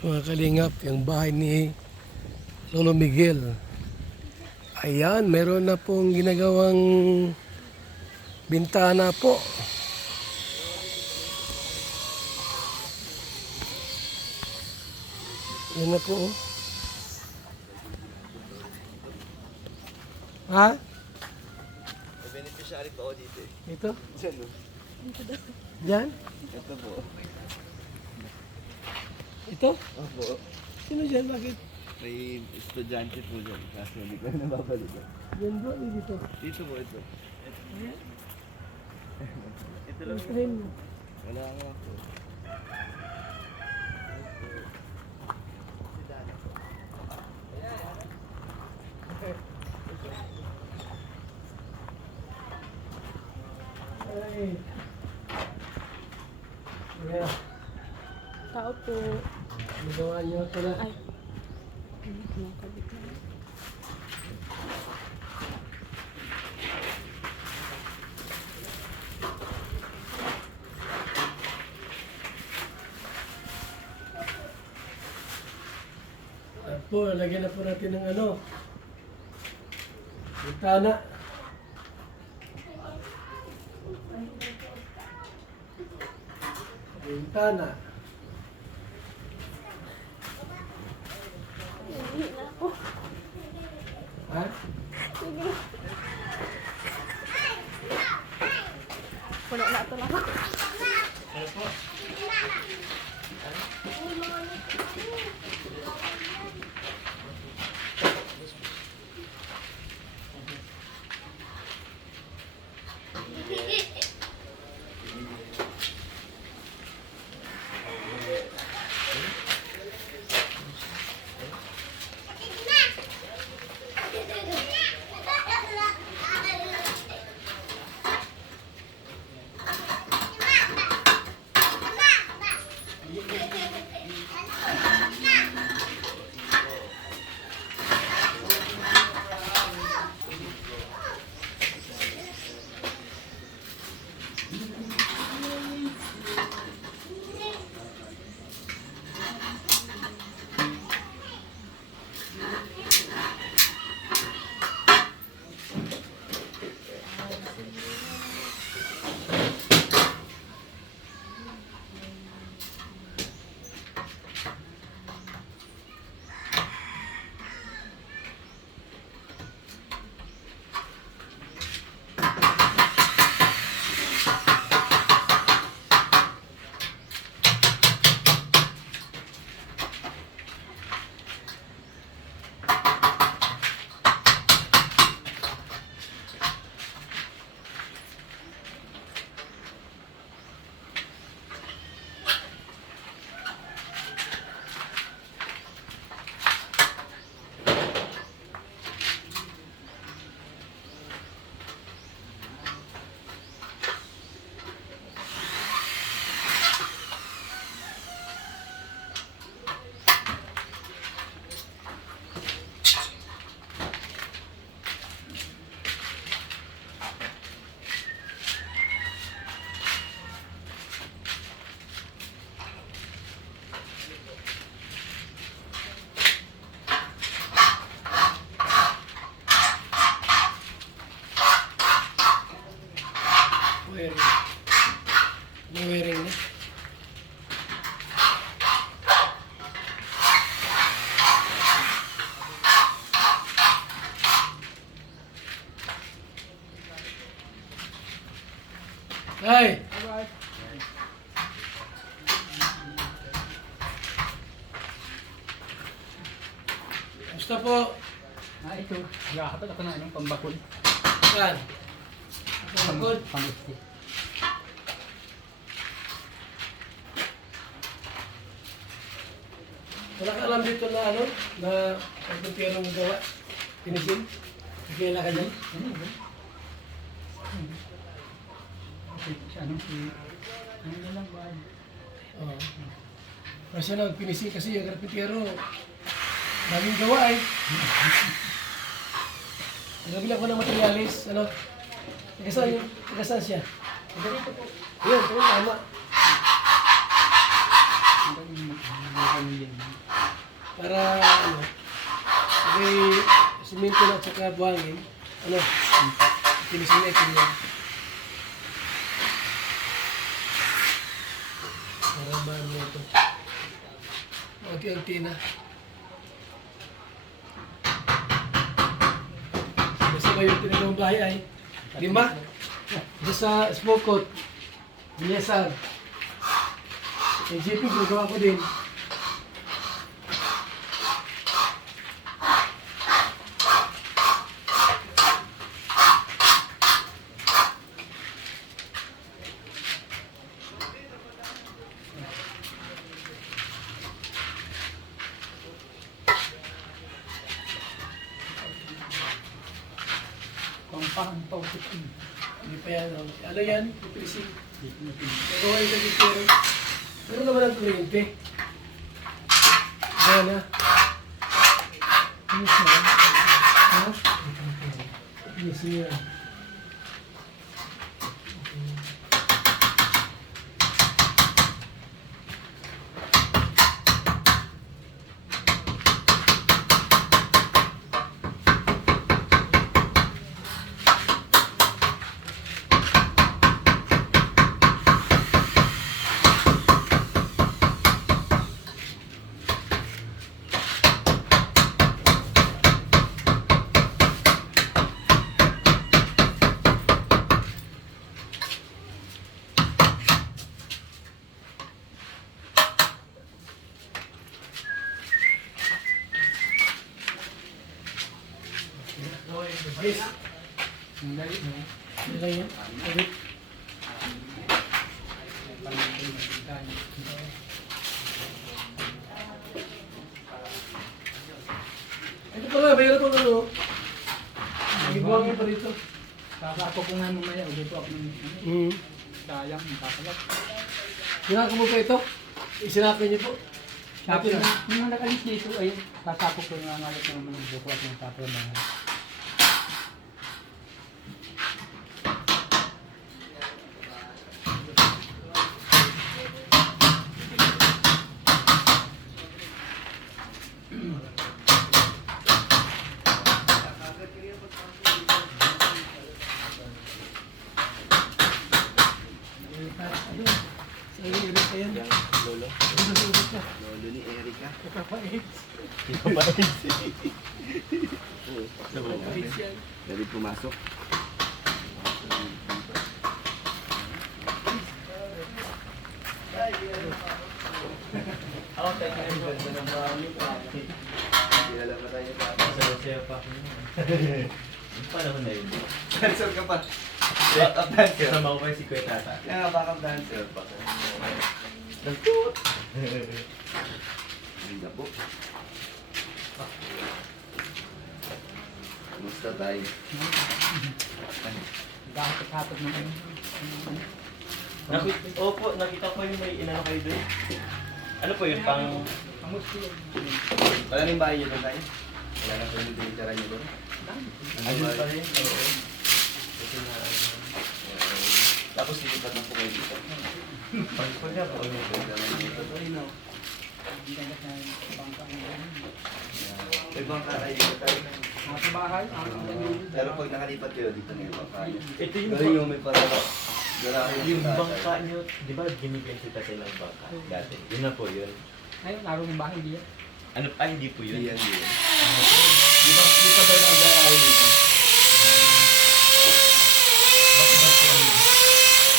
Mga kalingap, yung bahay ni Lolo Miguel. Ayan, meron na pong ginagawang bintana po. Yan na po. Oh. Ha? May beneficiary pa ako dito eh. Ito? Diyan no? Diyan? Ito po. Ito? Opo. Sino dyan? Bakit? May estudyante po dyan. Kaso hindi ko na nababalik. Yan ba? Dito. Dito po ito. Ayan. Ito lang. Gustuhin mo. Wala nga po. Ay. Yeah. Tao po. Magawa niyo pala. Ay. Nakabit na. At po, lagyan na po natin ng ano. Bintana. Bintana. Hindi na ako. Ha? Puno na ito na ako. Ano po? Wiring. May wiring na. Ay! Gusto po. Ito. Nagkakatat ako ng anong pambakol. Yan. Pangkod. Pangusti. Wala ka alam dito na ano? Na pagpuntirong gawa? Pinisin? Kikila ka dyan? Ano yun? Kasi siya ano si... Ano na lang ba? Oo. Kasi lang, pinisin kasi yung karpintero. Daming gawa eh. Nagabila ko ng materialis. Ano? Tagasaan siya? Ganito po. Yun, tama. Ang galing mo. Ang galing mo. Para ano, may siminto na at saka buhangin. Ano, tinisin na itin yan. Para ba ano ito? Unti-unti na. Basta ba yung pinagawang bahay ay 5. Diyan sa smoke coat. Bilyasar. Yung GP, gagawa ko din. Pampang pausip yun. Hindi pa yan. Oh. Ano yan? Ipising. Dito na pin. Pero ay nagkikiro. Pero naman ang kuryente. Ayan na. Finish na yan. Ha? Ipising yan. Yes. Ang galit mo. Ano lang yan? Ulit. Palangkin na tingkan. Ito pala, mayroon pang ano. Nagbuhangin pa dito. Kakako ko nga mamaya. Ulit ako ng ano. Hmm. Sayang, kakalat. Sinaka mo pa ito? Isinaka niyo po. Sabi na, nung nakalis dito, ayun, kakako ko nga ngalit ng mga buko at ng tapo ng mga. Sa iyo, ulit pa yan. Lolo. Ano sa ulit na? Lolo ni Erika. Kapapait. Oo. Kapapait yan. David pumasok. Ako, tayo na yung ganda ng marami pa. Kilala pa tayo pa. Masaya pa ako. Paano na yun? Dancer ka pa. Backup dancer. Kasama ko pa yung si Kuya Tata. Kaya nga backup dancer pa. Nagtuot! Hindi po. Kumusta tayo? Nagkakatot ng ano. Opo, nakita ko yung may inano kayo doon. Ano po yun? Pang... Ang gusto yun. Wala nang bahay niyo doon tayo? Wala na po yung tinitira niyo doon? Ayun pa rin. Oo. Kasi na... Tapos lilipat na po kayo dito. Pagpaga po. Ang ganda na yung bangka ng ganun. May bangka tayo dito tayo. Mga sa bahay, Pero pag nakalipat kayo dito na yung bangka niyo. Ito yung Pero yung may paralo. yung bangka nyo, di ba binigyan si tatay ng bangka dati? Yun na po yun. Ngayon, laro ng bahay diyan. Ano pa, hindi po yun. Yan yun. Di pa daw nag-aaral dito?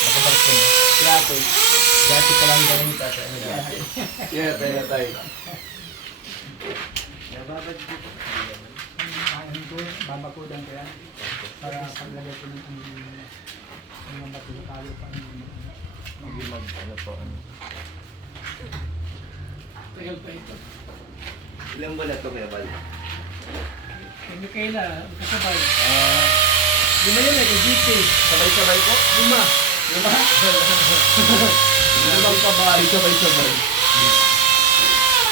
Nakabarko na. Plato. Dati pa lang ganun yung tatay. Ano dati? Yeah, tayo tayo. Nababad dito. Ayun ko, babakudan ko yan. Para paglagay ko ng mga bato sa talo pa. Hindi ano po. Tagal pa ito. Ilang buwan na ito kaya Bal? Kay Michaela, kasabay. Lima yun eh, kay GP. Sabay-sabay po? Lima. Lima? Limang kabay. Sabay-sabay.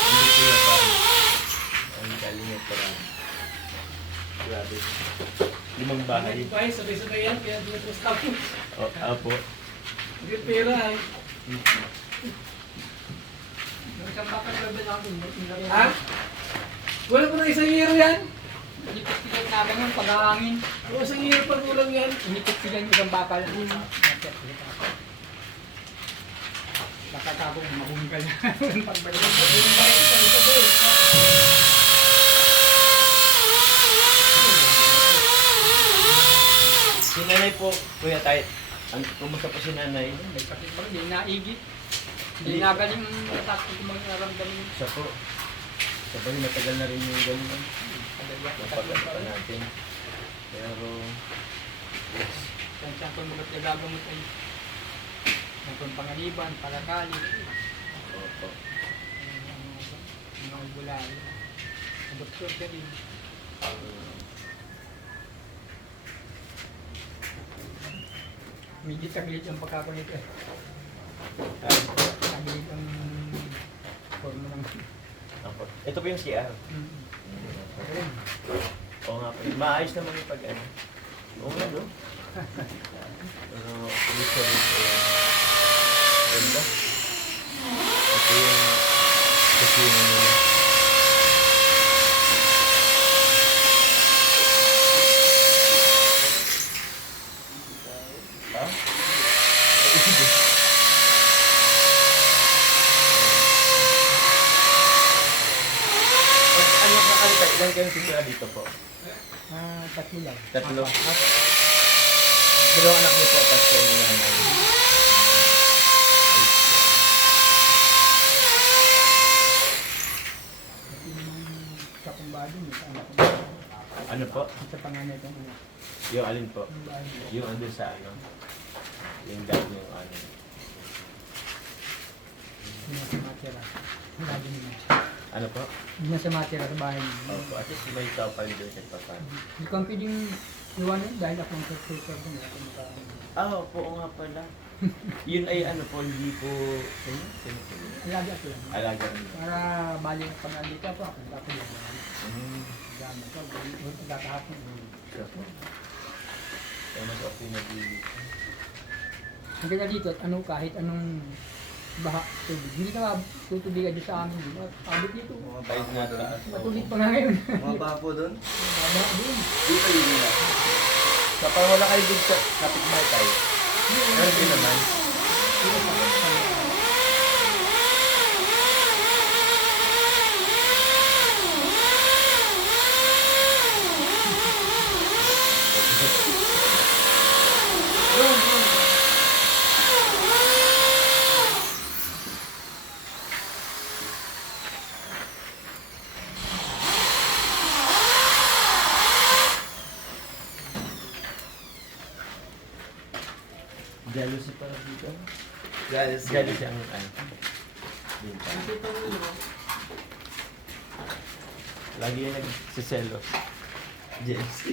Hindi ko yung bahay. Ang kalingit pa lang. Grabe. Limang bahay. Bahay, sabay-sabay yan, kaya dinaposta ko. O, apo. Hindi pera ay. Nagkambaka na ba natin? Ha? Wala pa na isang hero yan. Inikit-ikit namin yung paghahangin. O isang hero pa kulang yan. Inikit-ikit yung isang bakal. Nakatapong mahungkal na. Pagbalik. Si nanay po, kuya tayo. Kumusta po si nanay? May sakit pa rin, hindi naigit. Hindi nagaling ang sakit yung mga naramdamin. Siya po. Siya po, matagal na rin yung ganyan. Napagano pa natin. Pero, yes. Saan kung mga gagamot ay kung pangaliban, palakali, Opo. mga gulay. Ang doktor ka rin. Medyo taglit ang pagkakulit eh. Taglit ang forma ng... Opo. Ito po yung CR. Oo nga po. Maayos naman yung pag-ano. Oo nga, no? Pero, usually po yung ganda. Ito yung kusina nila. Ha? Ano tayo? Ilan kayong sisira dito po? Tatlo lang. Tatlo. Dalawang anak niyo po, tapos kayo yung nanay. Sa kumbado, sa anak ko. Ano po? Sa panganay itong anak. Yung alin po? Ang bahay. Yung andun sa ano? Yung dad yung ano? Hindi na sa matira. Lagi nila. Ano po? Hindi na sa matira sa bahay nila. Opo, at least may kapal doon sa papa. Hindi ko ang pwedeng iwanan dahil ako ang susunod ko nila. Ah, opo, oo nga pala. Yun ay ano po, hindi po... Sino po yun? Alaga ko lang. Alaga rin. Para bali pag nandito ako, ako lang. Dami ko, pagkakahapon. Siya po. Kaya mas okay na Ang ganda dito, at kahit anong baha, tubig. Hindi ka tutubigan dito sa amin. Abot dito. kahit nga taas. Matulit pa nga ngayon. Mga bapo doon? Baha din. Dito yun nila. Kapag wala kayo dun sa kapitbahay tayo. Pero din naman. Jealousy para dito. Jealousy ang ano. Dito. Lagi yan nagsiselos. Jealousy.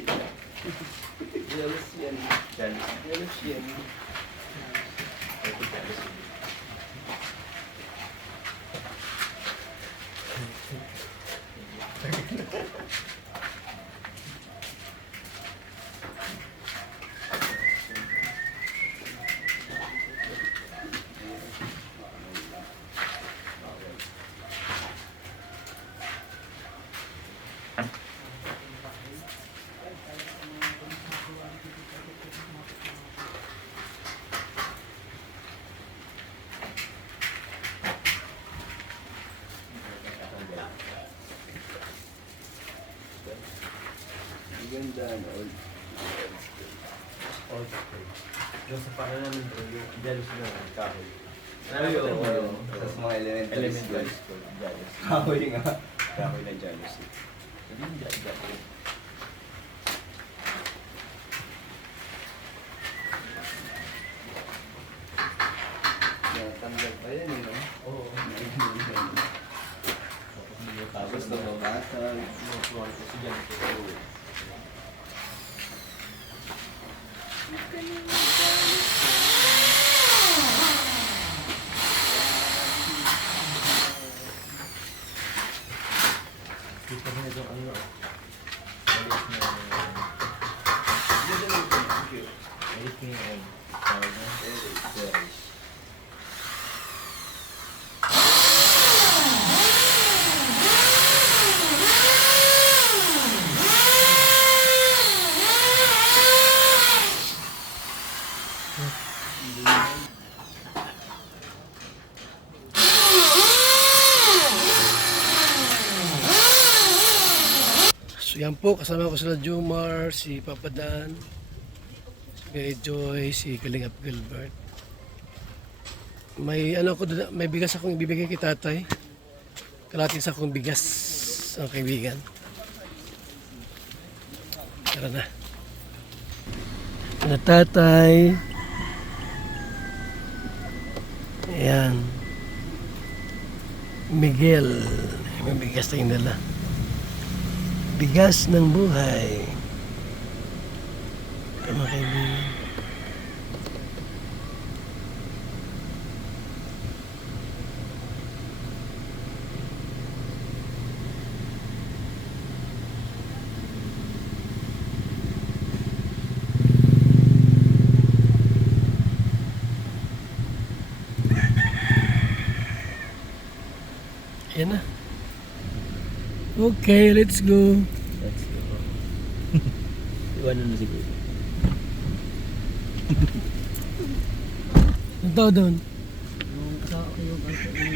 Jealous yan. Jealousy. Jealous yan. Ito jealousy. Ang ganda na. Okay. Doon sa para namin bro, yung jealousy na lang, kahoy. Ay, oo. Tapos mga elementary Elementary school. school, jealousy. Kahoy nga. Kahoy na jealousy. Hindi yung jealousy. Natanggal pa yan eh, no? Oo. Tapos nababasag. Mga kasi dyan. Dito na itong ano. Malis na Ganda ng picture. malis na yung tawag na. Terrace. So yan po, kasama ko sila Jomar, si Papa Dan, si Mary Joy, si Kalingap Gilbert. May ano ko, may bigas akong ibibigay kay tatay. Kalating sa akong bigas ang kaibigan. Tara na. Na tatay. Ayan. Miguel. May bigas tayong dala. Bigas ng buhay. Ito mga kaibigan. Yan na. Okay, let's go. Let's go. Iwanan mo siguro. Ang tao doon? Yung